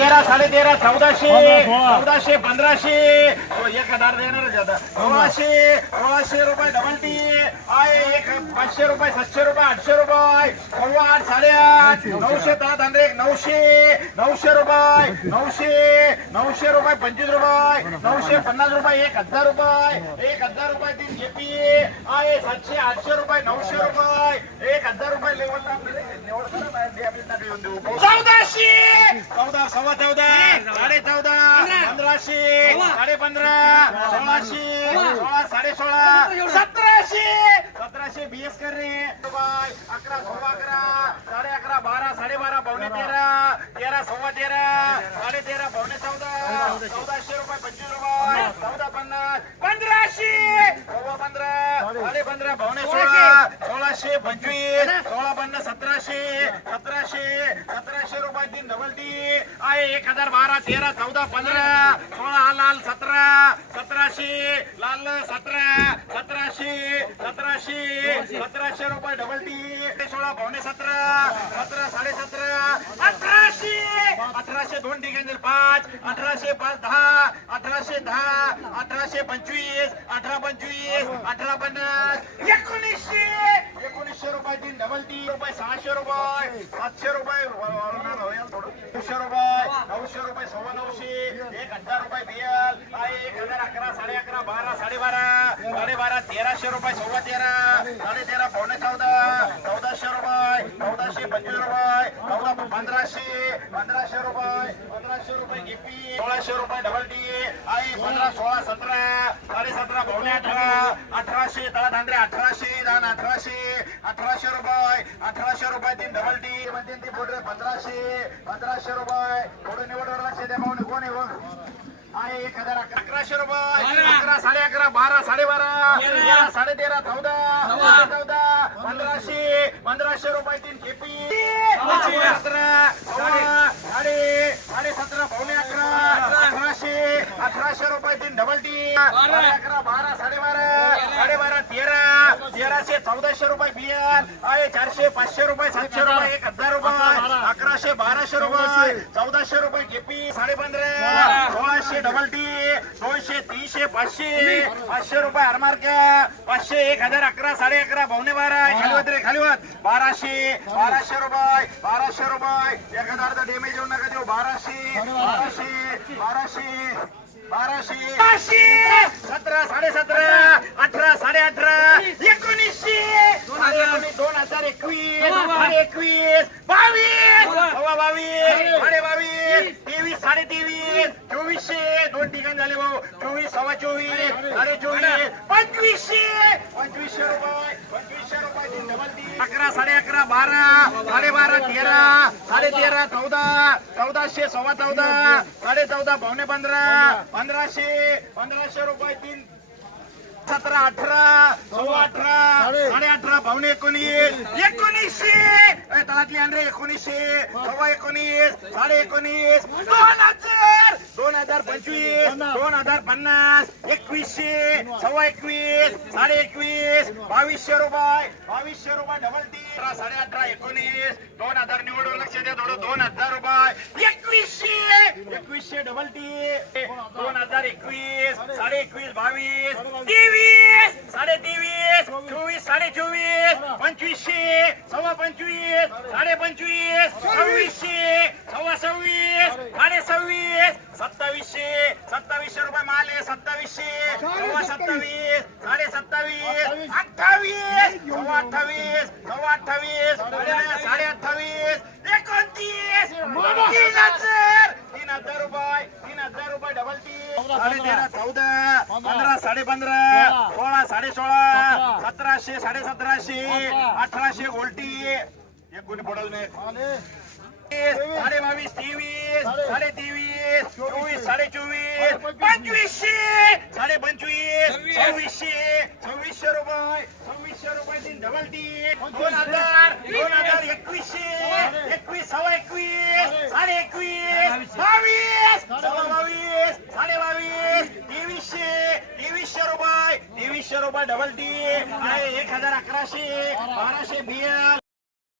तेरा साडे तेरा चौदाशे पंधरा, सोळा. चौदाशे पंधराशे. तो एक हजार देणारच आता सोळाशे सोळाशे रुपये डबल टी आहे एक पाचशे रुपये सातशे रुपये आठशे रुपये. सव्वा आठ साडेआठ नऊशे दहा धंदे नऊशे नऊशे रुपये. नऊशे. नऊशे रुपये पंचवीस रुपये. नऊशे पन्नास रुपये एक हजार रुपये एक हजार रुपये तीन जेपी आहे सातशे आठशे रुपये नऊशे रुपये एक हजार रुपये लेवल चौदाशे! चौदा सव्वा चौदा साडे चौदा पंधराशे साडे पंधरा सोळाशे सोळा साडे सोळा सतराशे! सतराशे बीएस कर रे. रुपये अकरा सव्वा अकरा साडे अकरा बारा साडे बारा पावणे तेरा तेरा सव्वा तेरा साडे तेरा पावणे चौदा चौदाशे रुपये पंचवीस रुपये चौदा पन्नास पंधराशे सव्वा पंधरा साडे पंधरा पावणे सोळा सोळाशे. पंचवीस सोळा पन्नास सतराशे सतराशे सतराशे रुपये तीन डबल टी आहे एक हजार बारा तेरा चौदा पंधरा. सोळा लाल सतरा. सतराशे लाल सतरा. सतराशे सतराशे सतराशे रुपये डबल टी सोळा पावणे सतरा. सतरा साडे सतरा अठराशे अठराशे दोन ठिकाणी पाच अठराशे पाच दहा अठराशे दहा अठराशे पंचवीस अठरा पंचवीस अठरा पन्नास. एकोणीसशे! एकोणीसशे रुपये तीन डबल तीन रुपये सहाशे रुपये सातशे रुपये नऊशे रुपये नऊशे रुपये सव्वा नऊशे एक हजार रुपये बियल एक हजार अकरा साडे अकरा बारा साडेबारा साडेबारा तेराशे रुपये सव्वा तेरा साडे तेरा पावणे चौदा चौदाशे रुपये चौदाशे पंचवीस. पंधराशे पंधराशे रुपये पंधराशे रुपये घेपी सोळाशे रुपये डबल टी आहे पंधरा सोळा सतरा साडे सतरा पावणे अठरा अठराशे तळा धांद्रे अठराशे दान अठराशे अठराशे रुपये अठराशे रुपये तीन डबल टी म्हणते ती बोट पंधराशे पंधराशे रुपये. थोडं निवडवर लक्ष द्या पाहुणे कोण आहे आहे एक हजार अकरा- अकराशे रुपये. अकरा साडे अकरा बारा साडेबारा. साडे तेरा चौदा. चौदा पंधराशे पंधराशे रुपये तीन खेपी अठराशे अठराशे रुपये तीन डबल टी अकरा बारा साडेबारा साडेबारा तेरा. तेराशे चौदाशे रुपये आहे चारशे पाचशे रुपये सातशे रुपये एक हजार रुपये. अकराशे बाराशे रुपये चौदाशे. रुपये केपी साडे पंधरा सोळाशे डबल टी दोनशे तीनशे पाचशे पाचशे रुपये हरमार्क पाचशे एक हजार अकरा साडे अकरा पावणे बारा खालीवत रे खालीवत. बाराशे बाराशे रुपये बाराशे रुपये. एक हजार डेमेज येऊ नका देऊ. बाराशे बाराशे बाराशे बाराशे. सतरा साडे सतरा. अठरा साडे अठरा एकोणीस, दोन हजार. एकवीस. एकवीस. बावीस. बावीस. साडे बावीस. तेवीस साडे तेवीस. चोवीसशे. दोन ठिकाण झाले भाऊ. चोवीस सव्वा चोवीस. साडे चोवीस. पंचवीसशे. पंचवीसशे रुपये. पंचवीसशे रुपये तीन डबल अकरा साडे अकरा बारा. साडे बारा तेरा. साडे तेरा चौदा. चौदाशे सव्वा चौदा. साडे चौदा पावणे पंधरा. पंधराशे. पंधराशे रुपये तीन सतरा अठरा सव्वा अठरा साडे. अठरा पावणे एकोणीस एकोणीसशे. तळातली आणरे एकोणीसशे सव्वा एकोणीस साडे एकोणीस दोन हजार दोन हजार पंचवीस दोन हजार पन्नास एकवीसशे सव्वा एकवीस साडे एकवीस बावीसशे रुपये बावीसशे रुपये डबल टी अठरा साडे अठरा एकोणीस दोन हजार निवडून लक्ष द्या थोडं दोन हजार रुपये एकवीसशे एकवीसशे डबल टी एकवीस साडे बावीस तेवीस साडे तेवीस चोवीस साडे चोवीस पंचवीसशे सव्वा पंचवीस साडे पंचवीस सव्वीसशे सव्वा सव्वीस साडे सव्वीस सत्तावीसशे सत्तावीसशे रुपये माल आहे सत्तावीसशे सव्वा सत्तावीस साडे सत्तावीस अठ्ठावीस सव्वा अठ्ठावीस सव्वा अठ्ठावीस साडे अठ्ठावीस एकोणतीस तीन हजार तीन हजार रुपये. हजार रुपये डबल तीन साडे तेरा चौदा. पंधरा. साडे पंधरा. सोळा. साडे सोळा. सतराशे साडे सतराशे. अठराशे गोल्टी. एक कोणी पडल नाही. साडे बावीस तेवीस. साडे. तेवीस. चोवीस. साडे चोवीस. पंचवीसशे. साडे पंचवीस. सव्वीसशे. सव्वीसशे डबल टी दोन हजार दोन हजार एकवीसशे एकवीस सव्वा एकवीस साडे एकवीस बावीस सव्वा बावीस साडे बावीस तेवीसशे तेवीसशे रुपये तेवीसशे रुपये डबल टी आहे एक हजार अकराशे बाराशे बिया